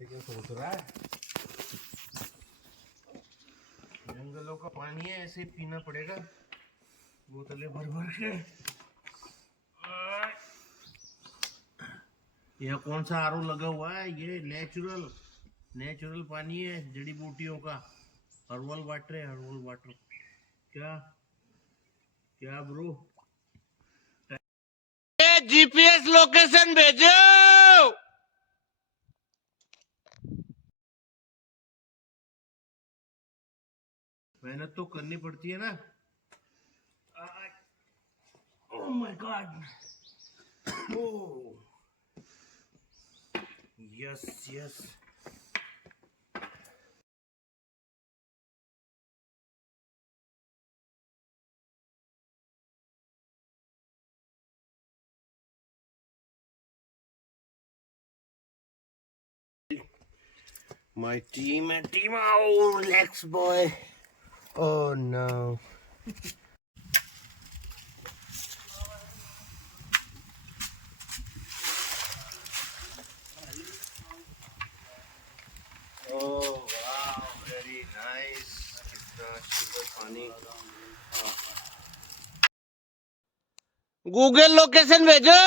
क्या सोच रहा है? जंगलों का पानी है, ऐसे ही पीना पड़ेगा बोतलें भर भर के। यह कौन सा आरओ लगा हुआ है? ये नेचुरल पानी है, जड़ी बूटियों का। हर्बल वाटर है, हर्बल वाटर। क्या क्या ब्रो? जीपीएस लोकेशन भेजो। मेहनत तो करनी पड़ती है ना। Oh my God. Oh yes yes. My team and team. Oh, relax, boy. Oh no. Oh wow, very nice. कितना शुद्ध पानी। गूगल लोकेशन भेजो।